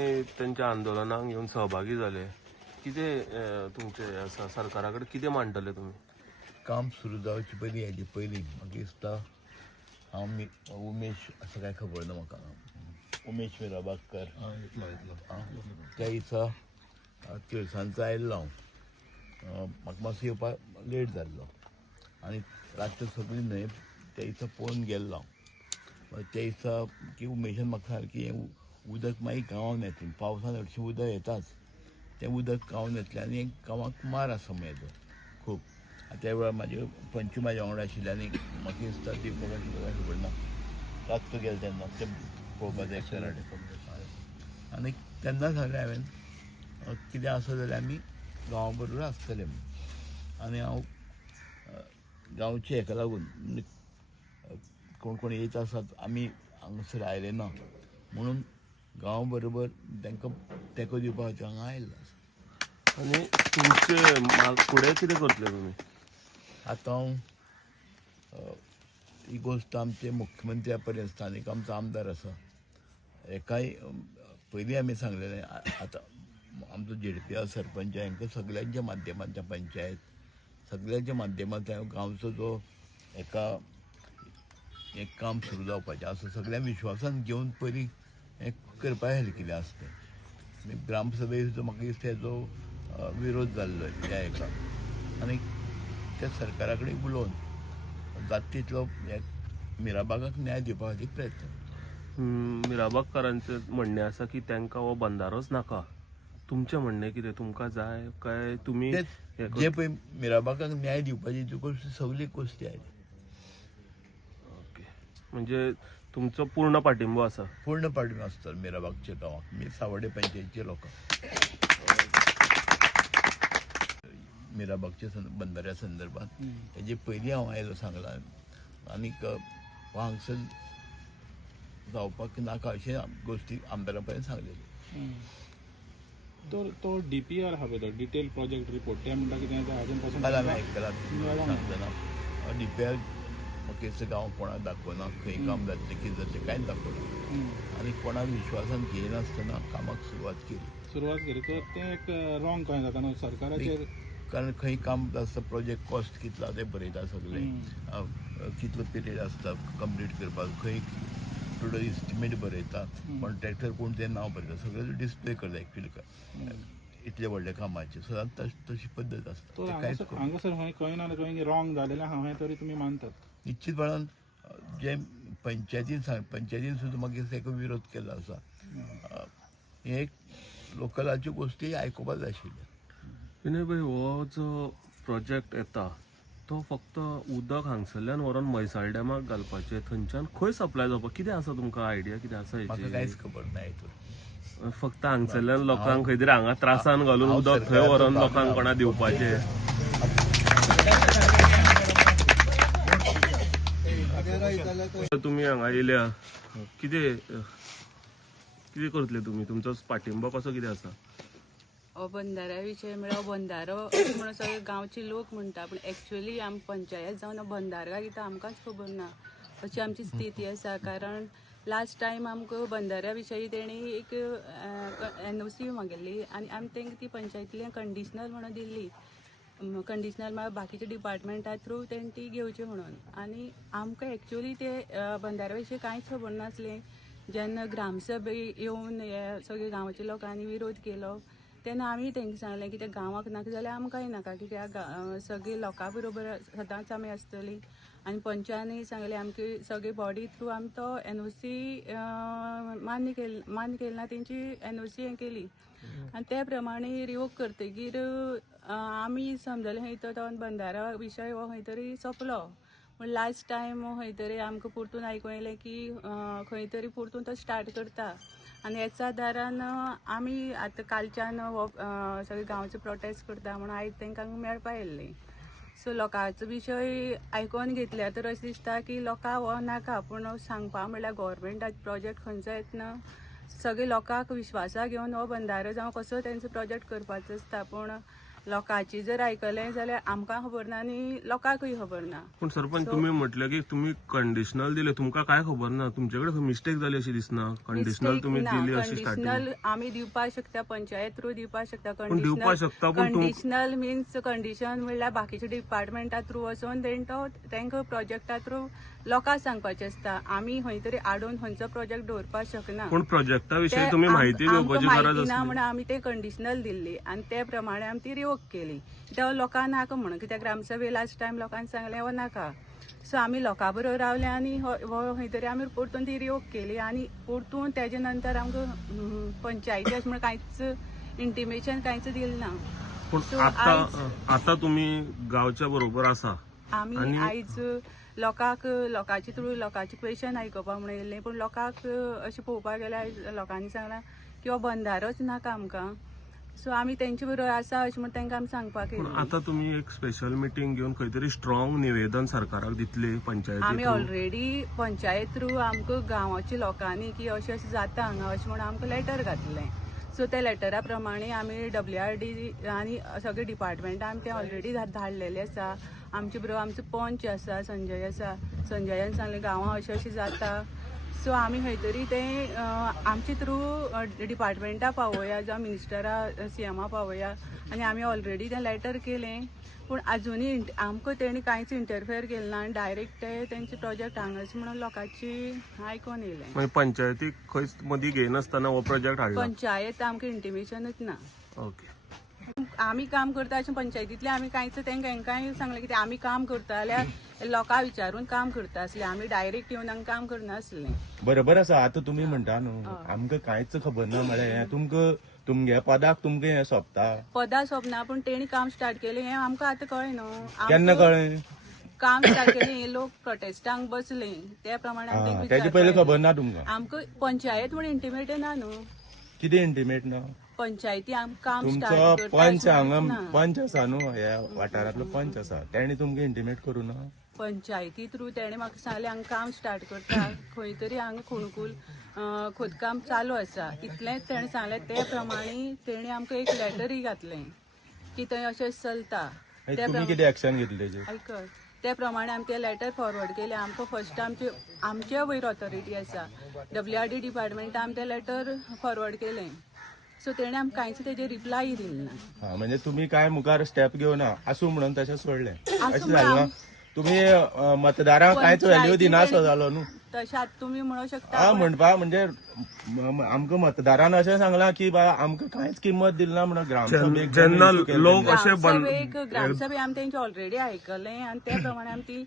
त्यांच्या आंदोलनाक घेऊन सहभागी झाले. तुमचे सरकाराकडे किती मांडले तुम्ही? काम सुरू जावचे पयलीं म्हाका दिसता उमेश असं काय खबर ना म्हाका उमेश मिराबाकर त्या दिसा तिळसांजो आयिल्लो हांव म्हाका मातसो येवपाक लेट जाल्लो आनी रातची सगळी न्हंय त्या दिसा पळोवन गेल्लो हांव. त्या दिसा की उमेशान म्हाका सारकी हें उदक मागीर गांवांत येतलें पावसान हरशीं उदक येताच तें उदक गांवांत येतलें आनी गांवांक मार आसा मेजो खूब. त्या वेळार पंचू म्हाज्या वांगडा आशिल्ले आनी म्हाका दिसता ती म्हाका खबर ना रातचो गेलो तेन्ना तें पळोवपाक जाय कराडे आनी तेन्ना सांगलें हांवें कितें आसा जाल्यार आमी गांवा बरोबर आसतले म्हूण. आनी हांव गांवचे हेका लागून कोण कोण येत आसात आमी हांगासर आयले ना म्हणून गांवा बरोबर तांकां तेंको दिवपाक हांगा आयिल्लो आसा. आनी तुमचे फुडें कितें करतले तुमी? आतां हांव ही गोश्ट आमचे मुख्यमंत्र्या पर्यंत स्थानीक आमचो आमदार आसा हेकाय पयलीं आमी सांगलेलें. आतां आमचो जेडपी सरपंच हांकां सगळ्यांच्या माध्यमांतल्यान पंचायत सगळ्यांच्या माध्यमांतल्यान गांवचो जो हेका एक काम सुरू जावपाचें आसा सगळ्या विश्वासान घेवन पयलीं हें करपा जाय कितें आसता तें. ग्रामसभेक सुद्दां म्हाका दिसता हेजो विरोध जाल्लो ह्या हेका आनी त्या सरकारा कडेन उलोवन जाता तितलो मिराबागाक न्याय दिवपा खातीर प्रयत्न. मिराबागकारांचें म्हणणें आसा की तांकां हो बंधारोच नाका. तुमचें म्हणणें कितें? तुमकां जाय काय तुमी जे पळय मिराबागाक न्याय दिवपाची ती गोश्ट सगळी गोश्टी आयली. ओके, म्हणजे तुमचो पूर्ण पाठिंबो आसा? पूर्ण पाठिंबो आसता मिराबागच्या गांवाक मी सावड्डे पंचायतीचे लोकांक मिराबागच्या बंधाऱ्या संदर्भात हेजे पयलीं हांव आयलो सांगलां आनीक हांगसर जावपाक नाका अशें गोश्टी आमदारा पर्यंत सांगलेली. तो DPR हा पळय तो डिटेल प्रोजेक्ट रिपोर्ट ते म्हणटा कितें अजून पासून काल आमी आयकलां सांगतना DPR म्हाका दिसता गांव कोणाक दाखोवना खंय काम जातलें कितें जातलें कांयच दाखोवना आनी कोणाक विश्वासान घेयनासतना कामाक सुरवात केली तर तें एक रॉंग कहें जाता न्हू सरकाराचेर. कारण खंय काम आसता प्रोजेक्ट कॉस्ट कितलो तें बरयता सगळें कितलो पिरियड आसता कंप्लीट करपाक खंय टोटल इस्टिमेट बरयता कॉन्ट्रॅक्टर कोण तें नांव बरयता सगळें डिस्प्ले करता एक्चुअली इतले व्हडल्या कामाचे सो तशी पद्दत आसता. हांगासर खंय ना खंय रॉंग जालेलें हांवें तरी तुमी मानतात? निश्चितपणान जे पंचायतीन सुद्दां म्हाका दिसता हेका विरोध केल्लो आसा. हे लोकलाच्यो गोश्टी आयकुपाक जाय आशिल्ल्यो. विनय भाई, हो जो प्रोजेक्ट येता तो फक्त उदक हांगसरल्यान व्हरून म्हैसाळ डॅमाक घालपाचें थंयच्यान खंय सप्लाय जावपाक कितें आसा तुमकां आयडिया कितें आसा? म्हाका कांयच खबर ना हितून. फक्त हांगसरल्यान लोकांक खंय तरी हांगा त्रासान घालून उदक थंय व्हरून लोकांक कोणा दिवपाचें. तुमी हांगा येयल्या कितें कितें करतले तुमी? तुमचो पाठिंबो कसो कितें आसा? बंधाऱ्या विशय म्हळ्यार बंधारो म्हणून सगळे गांवचे लोक म्हणटा पूण एक्चुअली आमी पंचायत जावन बंधार काय कितें आमकांच खबर ना अशी आमची स्थिती आसा. कारण लास्ट टायम आमकां बंधाऱ्या विशयी तेणी एक NOC मागिल्ली आनी आमी तांकां ती पंचायतींतल्यान कंडिशनल म्हणून दिल्ली. कंडिशनल म्हळ्यार बाकीचे डिपार्टमेंटा थ्रू तेणी ती घेवची म्हणून आनी आमकां एक्चुअली ते बंधाऱ्या विशयी कांयच खबर नासलें. जेन्ना ग्रामसभे येवन सगळे गांवच्या लोकांनी विरोध केलो तेन्ना आमी तांकां सांगलें की ते गांवाक नाका जाल्यार आमकांय नाका कित्याक सगळीं लोकां बरोबर सदांच आमी आसतलीं. आनी पंचांनी सांगलें आमची सगळी बॉडी थ्रू आमी तो NOC मान्य केलना तेंची NOC हें केली आनी त्या प्रमाणे रिवोक करतकीर आमी समजलें खंय तो बंधारा विशय हो खंय तरी सोंपलो. पूण लास्ट टायम खंय तरी आमकां परतून आयकूं येलें की खंय तरी परतून तो स्टार्ट करता आनी हेच्या आदारान आमी आतां कालच्यान हो सगळे गांवचे प्रोटेस्ट करता म्हणून आयज तांकां मेळपा येयल्लीं. सो लोकांचो विशय आयकोन घेतल्या तर अशें दिसता की लोकांक हो नाका पूण सांगपा म्हणल्यार गव्हर्मेंटाचो प्रोजेक्ट खंयचो येतना सगळे लोकांक विश्वासा घेवन हो बंधारो जावं कसो तेंचो प्रोजेक्ट करपाचो आसता. पूण लोकांची जर आयकलें जाल्यार आमकां खबर ना आनी लोकांकूय खबर ना. पण सरपंच तुम्ही म्हटलं की तुम्ही कंडिशनल दिले, तुमका काय खबर ना? तुमच्याकडे मिस्टेक झाली अशी दिसना. कंडिशनल तुम्ही दिली अशी स्टार्टिंग. कंडिशनल आमी दिवपाक शकता, पंचायत थ्रू दिवपाक शकता. पण दिवपाक शकता, पण कंडिशनल मिन्स कंडिशन म्हणल्यार बाकीच्या डिपार्टमेंटा थ्रू वचून तांकां प्रोजेक्टा थ्रू लोकांक सांगपाचें आसता. आमी खंय तरी आडून खंयचो प्रोजेक्ट दवरपाक शकना. पण प्रोजेक्टा विशयी ते तुम्ही माहिती घेवपाची आमकां गरज माहिती ना असली. म्हणून आमी ते कंडिशनल दिल्ली आनी ते प्रमाणे आमी ती रिवोक केली. त्या लोकांक नाका म्हणून, कित्याक ग्रामसभे लास्ट टायम लोकांनी सांगलें वो नाका. सो आमी लोकां बरोबर रावले आनी खंय तरी आमी परतून ती रिवोक केली आनी परतून तेजे नंतर आमकां पंचायती अशें म्हणून कांयच इंटिमेशन कांयच दिलें ना. पण So, आता तुम्ही गावच्या बरोबर आसा. आमी आयज लोकांचे थ्रू लोकांचे क्वेश्चन आयकुपाक म्हणून येयल्लें, पूण लोकांक अशें पळोवपाक गेल्यार लोकांनी सांगलां की हो बंधारोच नाका आमकां. सो आमी तेंचे बरोबर आसा अशें म्हणून तांकां आमी सांगपाक पण येयलें. आता तुम्ही एक स्पेशल मिटींग घेऊन खंय तरी स्ट्रॉंग निवेदन सरकाराक दितले पंचायती आमी थ्रू. ऑलरेडी पंचायत थ्रू आमकां गांवाच्या लोकांनी की अशें अशें जाता हांगा अशें म्हणून आमकां लेटर घातलें. सो त्या लेटरा प्रमाणे आमी WRD आनी सगळे डिपार्टमेंटां आमी तें ऑलरेडी धाडलेलें आसा. आमचे बरोबर आमचो पंच आसा, संजय आसा. संजयान सांगलें गांवां अशें अशें जाता. सो आमी खंय तरी तें आमचे थ्रू डिपार्टमेंटा पावोया जावं मिनिस्टरा CMा पावोया आनी आमी ऑलरेडी तें लेटर केलें. पूण आजुनूय आमकां तेणी कांयच इंटरफेअर केलें ना आनी डायरेक्ट ते तेंचे प्रोजेक्ट हांगाच म्हणून लोकांची आयकोन येयलें. म्हणजे पंचायतीक खंयच मदीं घेयनासतना हो प्रोजेक्ट हाडला. पंचायत आमकां इंटिमेशनच ना. ओके. आमी काम करता अशें पंचायतींतले आमी कांयच तेंकांय सांगलें की आमी काम करता जाल्यार लोकांक विचारून काम करता आसलें. आमी डायरेक्ट येवन हांगा काम करनासलें. बरोबर आसा. आता तुम्ही म्हणटा न्हू आमकां कांयच खबर ना म्हळ्यार तुमकां तुमगे पदाक तुमकां हें सोंपता पदां सोंपना, पूण तेणी काम स्टार्ट केलें हें आमकां आतां कळ्ळें न्हू. केन्ना कळ्ळें? काम स्टार्ट केलें हे लोक प्रोटेस्टांक बसले त्या प्रमाणे आमी तेंकां तेजे पयलीं खबर ना तुमकां? आमकां पंचायत म्हणून इंटिमेट ना न्हू. कितें इंटिमेट ना? पंचायती आमकां काम तुमचो स्टार्ट पंच हांगा करता पंच आसा न्हू, ह्या वाठारांतलो पंच आसा, तेणी तुमकां इंटिमेट करूं ना? पंचायती थ्रू तेणे म्हाका सांगलें हांगा काम स्टार्ट करता, खंय तरी हांगा खुणकूल खोदकाम चालू आसा, इतलेंच तेणें सांगलें. ते प्रमाणे तेणी आमकां एक लेटरूय घातलें की थंय अशें चलता. तुम्ही कितें एक्शन घेतली तेजेर? आयकत त्या प्रमाणे आमी तें लेटर फॉरवर्ड केलें. आमकां फर्स्ट आमचे वयर ऑथॉरिटी आसा WRD डिपार्टमेंटा आमी तें लेटर फॉरवर्ड केलें. सो तेणे आमकां कांयच तेजेर रिप्लाय दिलें ना. म्हणजे तुम्ही काय मुखार स्टेप घेवना आसूं म्हणून तशें सोडलें अशें म्हणून जालें ना? तुम्ही मतदारांक कांयच व्हॅल्यू दिनासो जालो न्हू. तशें आतां तुमी म्हणूं शकता. हा म्हणपा म्हणजे आमकां मतदारान अशें सांगलां की बा आमकां कांयच किंमत दिली ना म्हणून ग्रामसभेक जेन्ना लोक अशे ग्रामसभे आमी तेंचे ऑलरेडी आयकलें आनी त्या प्रमाणे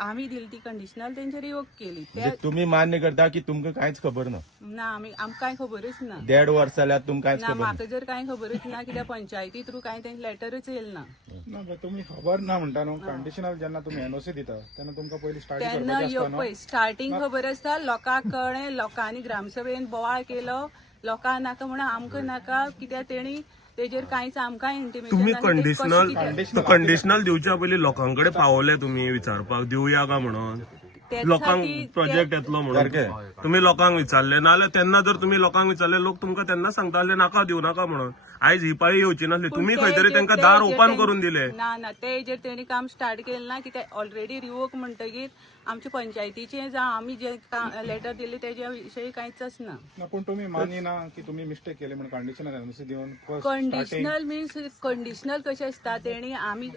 आमी दिली ती कंडिशनल तेंची रिवोक केली. म्हणजे तुम्ही मान्य करता की तुमकां कांयच खबर ना? ना आमकां कांय खबरच ना. 1.5 वर्स जाल्यात तुमकां कांयच ना खबर ना? म्हाका जर कांय खबरच ना, कित्याक पंचायती थ्रू कांय तेंचे लेटरच येयल ना. ना पण तुम्ही खबर ना म्हणटा न्हू, कंडिशनल जेन्ना तुम्ही NOC दिता तेन्ना तुमकां पयलीं स्टार्ट तेन्ना पळय स्टार्टींग खबर आसता, लोकांक कळ्ळें, लोकांनी ग्रामसभेन बोवाळ केलो, लोकांक नाका म्हणून आमकां नाका, कित्याक तेणी तेजेर कांयच आमकां तुम्ही इंटिमेशन कंडिशनल दिवच्या पयलीं लोकांकडे पावले तुम्ही विचारपाक दिवया का म्हणून? लोकांक प्रोजेक्ट येतलो म्हणून तुम्ही लोकांक विचारले नाल्यार तेन्ना जर तुम्ही लोकांक विचारले लोक तुमकां तेन्ना सांगताले नाका दिवं नाका म्हणून. आयज ही पाळी येवची नासली, तुम्ही खंय तरी तांकां दार ओपन करून दिले. ना तेजेर तेणी काम स्टार्ट केलें ना, कित्याक ऑलरेडी रिवोक म्हणटकीर आमच्या पंचायतीचे जावं आमी जे लेटर दिले तेज्या विशयी कांयच आसना. पण तुम्ही मानिना की तुम्ही मिस्टेक केली म्हणून कंडिशनल NOC दिवन कंडिशनल मिन्स कंडिशनल कशें आसता, तेणी आमी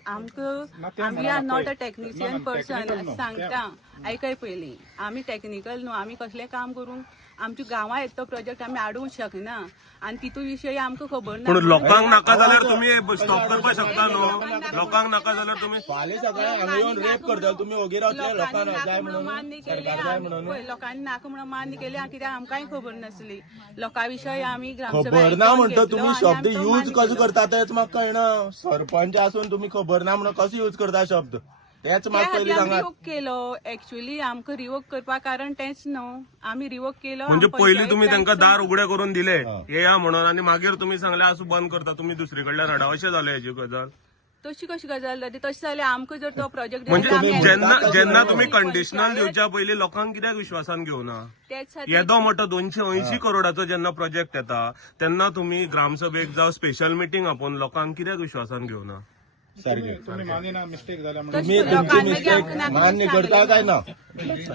are not a technician person सांगता. आयकय पयलीं आमी टेक्निकल न्हू, आमी कसलें काम करून आमच्या गांवां येता तो प्रोजेक्ट आमी हाडूंक शकना आनी तितू विशयी आमकां खबर ना. पूण लोकांक नाका जाल्यार तुम्ही स्टॉप करपाक शकता न्हू. लोकांक नाका जाल्यार तुम्ही फाल्यां सकाळीं हांगा येवन रेप करता तुम्ही ओगी रावतले लोकांना जाय म्हणून मान्य केले, लोकांनी नाका म्हणून मान्य केले, कित्याक आमकांय खबर नासली लोकां विशयी. आमी खबर ना म्हणटा तुम्ही शब्द यूज कसो करता तेच म्हाका कळना. सरपंच आसून तुम्ही खबर ना म्हणून कसो यूज करता शब्द तेच म्हाका पयलीं सांगात. रिवोक केलो एक्चुअली आमकां रिवोक करपा कारण तेंच न्हू, आमी रिवोक केलो. म्हणजे पयलीं तुम्ही तांकां दार उगडे करून दिले येया म्हणून आनी मागीर तुम्ही सांगले असो बंद करता, तुम्ही दुसरे कडल्यान हाडा, अशें जालें हेजी गजाल? तशी कशी गजाल जाता तशें जाल्यार आमकां जर तो प्रोजेक्ट म्हणजे जेन्ना तुम्ही कंडिशनल दिवच्या पयलीं लोकांक कित्याक विश्वासान घेवना? येदो मोठो 280 करोडाचो जेन्ना प्रोजेक्ट येता तेन्ना तुम्ही ग्रामसभेक जावं स्पेशल मिटींग आपोवन लोकांक कित्याक विश्वासान घेवना? तुम्ही मागे ना मिस्टेक झाला तुम्ही तुमची मिस्टेक मान्य करता काय ना?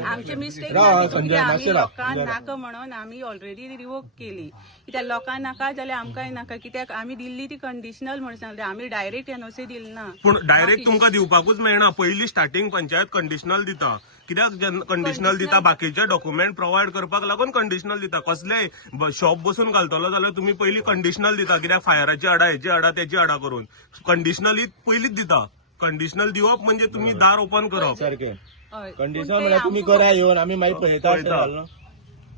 आमचे मिस्टेक संजय, आम्ही लोकांक नाका म्हणून आम्ही ऑलरेडी रिवोक केली. कित्याक लोकांक नाका जाल्यार आमकांय नाका. कित्याक आम्ही दिल्ली ती कंडिशनल म्हणून सांगले, आम्ही डायरेक्ट एनओसी दिली ना. पूण डायरेक्ट तुमकां दिवपाकूच मेळना. पयलीं स्टार्टिंग पंचायत कंडिशनल दिता. कित्याक कंडिशनल दिता बाकीचे डॉक्युमेंट प्रोवायड करपाक लागून कंडिशनल दिता. कसलेय शॉप बसून घालतलो जाल्यार तुम्ही पयलीं कंडिशनल दिता. कित्याक फायराची हाडा, हेची हाडा, तेची हाडा करून कंडिशनल ही पयलींच दिता. कंडिशनल दिवप म्हणजे तुम्ही दार ओपन करप. सारखे हय. कंडिशनल म्हणल्यार तुम्ही करा येऊन आम्ही मागीर पळयता अशें जालें ना?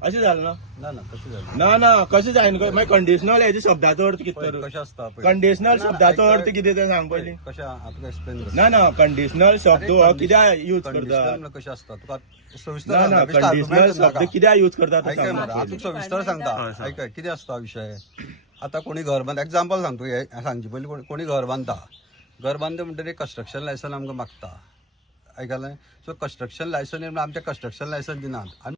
अशें जालें ना? ना कशें जायना मागीर कंडिशनल हेच्या शब्दाचो अर्थ कितें तर? कंडिशनल शब्दाचो अर्थ कितें तें सांग पयलीं. ना कंडिशनल शब्द हो कित्याक यूज करता? कशें आसता तुका ना कंडिशनल शब्द कित्याक यूज करता ते सांग हांव म्हाका. तुका सविस्तर सांगता. ऐक कितें आसता विशय. आतां कोणी घर बांदता, एक्झाम्पल सांगतो, हे सांगचे पयलीं कोणी घर बांदता म्हणटकीर कंस्ट्रक्शन लायसन आमकां मागता. आयकलें? सो कंस्ट्रक्शन लायसन आमच्या कंस्ट्रक्शन लायसन दिनात.